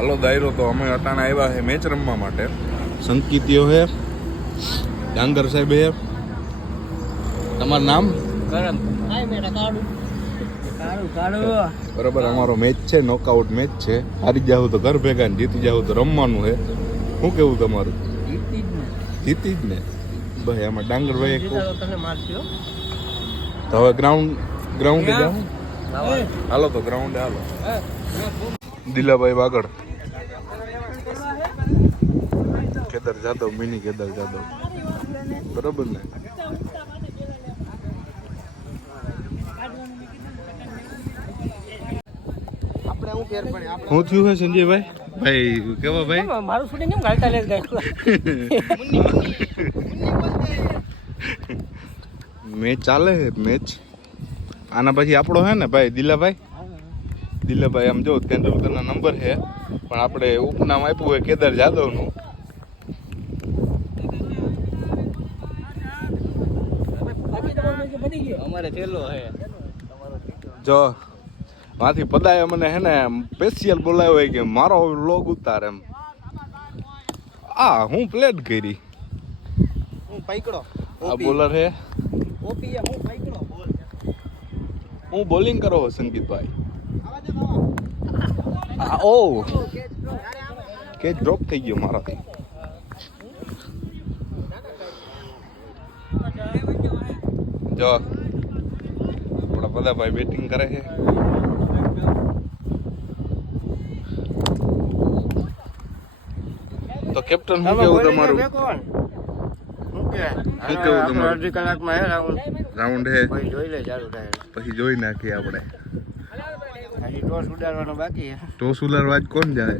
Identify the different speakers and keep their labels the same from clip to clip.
Speaker 1: હાલો દાયરો તો અમે અટાણા આવ્યા છે મેચ રમવા માટે. સંકિતિયો હે ડાંગર સાહેબ હે તમારું નામ? બરાબર અમારો મેચ છે નોકઆઉટ મેચ છે. હારી જાવ તો ઘર ભેગા ને જીતી જાવ તો રમવાનું છે. શું કેવું તમારું? જીતી જ ને. ભાઈ આમાં ડાંગરભાઈ એક તો હવે ગ્રાઉન્ડ ગ્રાઉન્ડે જાઉં હાલો તો ગ્રાઉન્ડે હાલો. દિલાભાઈ વાગડ. કેદાર જાદવ મિની કેદાર જાદવ બરોબર ને? શું થયું હે સંજયભાઈ? ભાઈ કેવા ભાઈ?
Speaker 2: મારું શૂટિંગ કેમ ગાલતા લે
Speaker 1: મેચ ચાલે છે મેચ. આના પછી આપણો હે ને ભાઈ દિલાભાઈ? દિલાભાઈ આમ જો તેંડુલકરના નંબર છે પણ આપણે ઉપનામ આપ્યું હોય કેદાર જાદવનું
Speaker 2: અમારે થેલો હે.
Speaker 1: જો માંથી પદાય મને હે ને સ્પેશિયલ બોલાવ્યો હોય કે મારો લોગ ઉતાર એમ. આ હું પ્લેટ કરી
Speaker 2: હું પૈકડો.
Speaker 1: આ બોલર હે.
Speaker 2: ઓપી હું પૈકડો.
Speaker 1: હું બોલિંગ કરો સંગીતભાઈ. આ ઓ. કેચ ડ્રોપ થઈ ગયો મારાથી. જો. આપણા બધા ભાઈ બેટિંગ કરે છે. તો કેપ્ટન શું કેવું તમારું?
Speaker 2: અડધી કલાકમાં રાઉન્ડ
Speaker 1: હે.
Speaker 2: જોઈ લે ચાલુ
Speaker 1: પછી જોઈ નાખીએ આપણે.
Speaker 2: હજી ટોસ ઉડાડવાનો બાકી
Speaker 1: ટોસ ઉડાડવા જ કોણ જાય?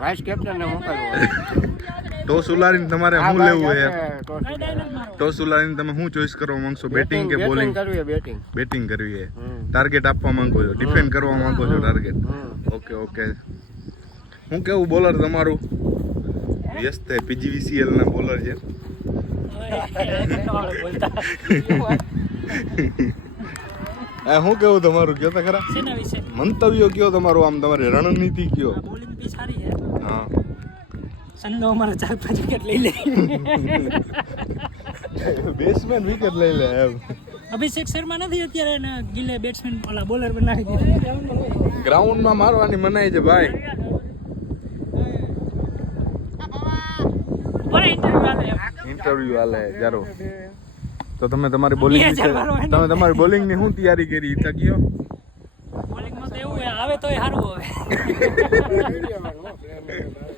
Speaker 2: વાઇસ કેપ્ટન ને મોકલવો
Speaker 1: ટોસ ઉલારીને તમારે શું લેવું હે
Speaker 2: ટોસ
Speaker 1: ઉલારીને તમે શું ચોઈસ કરવા માંગશો? બેટિંગ કે બોલિંગ
Speaker 2: બેટિંગ
Speaker 1: બેટિંગ કરવી
Speaker 2: છે
Speaker 1: ટાર્ગેટ આપવા માંગો છો? ડિફેન્ડ કરવા માંગો છો ટાર્ગેટ ઓકે ઓકે હું કેવું બોલર તમારું? વ્યસ્ત છે પીજીવીસીએલ ના બોલર છે. શું કેવું તમારું? કયો ખરા? મંતવ્યો કયો તમારું? આમ તમારી રણનીતિ કયો?
Speaker 3: બોલિંગ બી સારી છે.
Speaker 1: હા.
Speaker 3: સન્નો અમારે ચાર પાંચ વિકેટ લઈ લે.
Speaker 1: બેટ્સમેન વિકેટ લઈ લે એમ.
Speaker 3: અભિષેક શર્મા નથી અત્યારે એને ગિલે બેટ્સમેન ઓલા બોલર બનાવી દીધો.
Speaker 1: ગ્રાઉન્ડમાં મારવાની મનાય છે ભાઈ.
Speaker 3: ઇન્ટરવ્યુ આલે
Speaker 1: ઇન્ટરવ્યુ આલે જારો. તો તમે તમારી બોલિંગ. તમે તમારી બોલિંગની શું તૈયારી કરી? ઈ તો કયો
Speaker 3: બોલિંગમાં તો એવું આવે આવે તોય સારું હવે.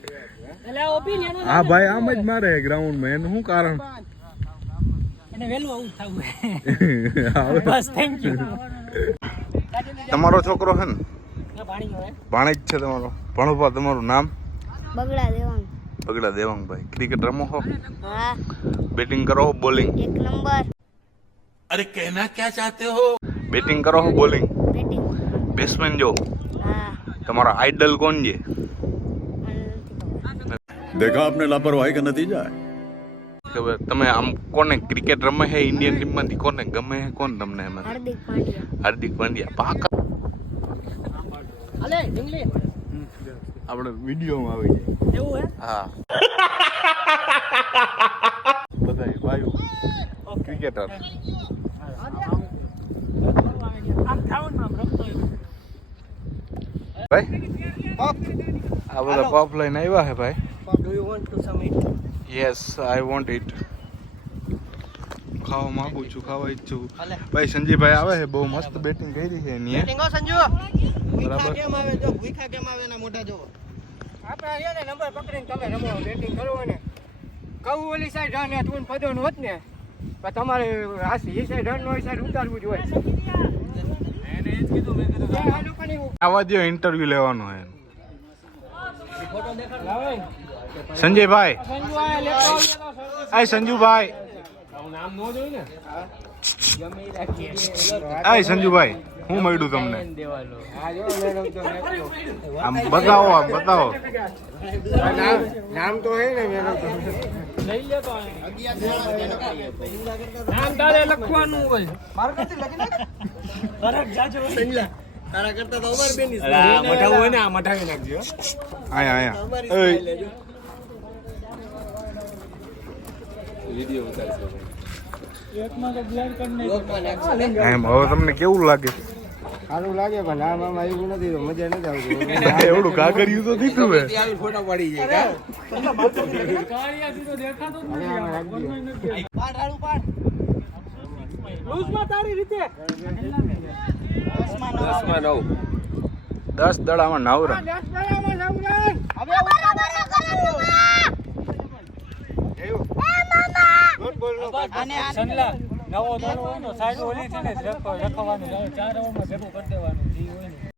Speaker 3: opinion
Speaker 1: ભાઈ આમ જ મારે ગ્રાઉન્ડમાં. એનું શું કારણ?
Speaker 3: થેન્ક યુ
Speaker 1: તમારો છોકરો છે ને?
Speaker 3: પાણી જ
Speaker 1: ભાણેજ છે તમારો. ભણોપા તમારું નામ?
Speaker 4: બગડા દેવાંગ.
Speaker 1: બગડા દેવાંગભાઈ ક્રિકેટ રમો
Speaker 4: હો.
Speaker 1: બેટિંગ કરો બોલિંગ
Speaker 4: એક નંબર.
Speaker 1: બેટિંગ કરો હો બોલિંગ
Speaker 4: બેટિંગ
Speaker 1: બેટ્સમેન જો.
Speaker 4: હા.
Speaker 1: તમારો આઈડલ કોણ છે?
Speaker 5: દેખા આપને લાપરવાહી કે નતીજા
Speaker 1: ખબર તમે આમ કોને ક્રિકેટ રમે હે ઇન્ડિયન ટીમમાંથી કોને ગમે હે કોણ તમને એમ
Speaker 4: હાર્દિક પાંડ્યા.
Speaker 1: હાર્દિક પાંડ્યા પાકા.
Speaker 3: અલે ઇંગ્લિશ
Speaker 1: આપણે વિડિયોમાં આવી જાય.
Speaker 3: એવું હે?
Speaker 1: હા. બધા ભાઈઓ ક્રિકેટર. ભાઈ આ બધા પફ લઈને આવ્યા હે ભાઈ.
Speaker 2: Do you want to some it?
Speaker 1: Yes I want it ખાવા માંગુ છું ખાવા ઈચ્છું. ભાઈ સંજીભાઈ આવે છે બહુ મસ્ત બેટિંગ કરી છે એની
Speaker 2: બેટિંગ સંજુ.
Speaker 1: બરાબર.
Speaker 2: કેમ આવે? જો ભૂખા કેમ આવે ના મોઢા જો આપણે અહીંયા ને નંબર પકડીને તમે રમો બેટિંગ કરો ને. કહું ઓલી સાઈડ રન તું પદોનું હોત ને પણ તમારે હાસી. એ સાઈડ રન હોય સાઈડ ઉતારવું જ હોય.
Speaker 1: આવા દો ઇન્ટરવ્યુ લેવાનો છે.
Speaker 2: લાવે.
Speaker 1: સંજયભાઈ.
Speaker 2: સંજુ આયા
Speaker 1: સંજુભાઈ. આય સંજુભાઈ હું મળ્યું તમને?
Speaker 2: આ જો મેડમ તો મેકલો.
Speaker 1: આમ બતાવો આમ બતાવો.
Speaker 2: નામ નામ તો હે ને નામ તારે લખવાનું હોય. મારે નથી લખી
Speaker 3: જાજો
Speaker 2: સંજલા તારા કરતા તો અમાર બેની
Speaker 6: મઠાવું હોય ને આ મઠાવી નાખજો.
Speaker 1: આયા આયા. એય.
Speaker 3: ઉતારશે.
Speaker 1: એમ હવે તમને કેવું લાગે?
Speaker 2: સારું લાગે પણ આ મામા એવું નથી તો મજા નથી આવતી.
Speaker 1: એવડું કાગળિયું તો દીધું હે
Speaker 6: ફોટો પડી જાય
Speaker 3: કાળિયાથી તો દેખાતો જ નથી આ. નવો દડો હોય ને સાઈડ ઓલી છે ને રખવાનું ચાર ઓવરમાં ભેગું કરી દેવાનું જી હોય ને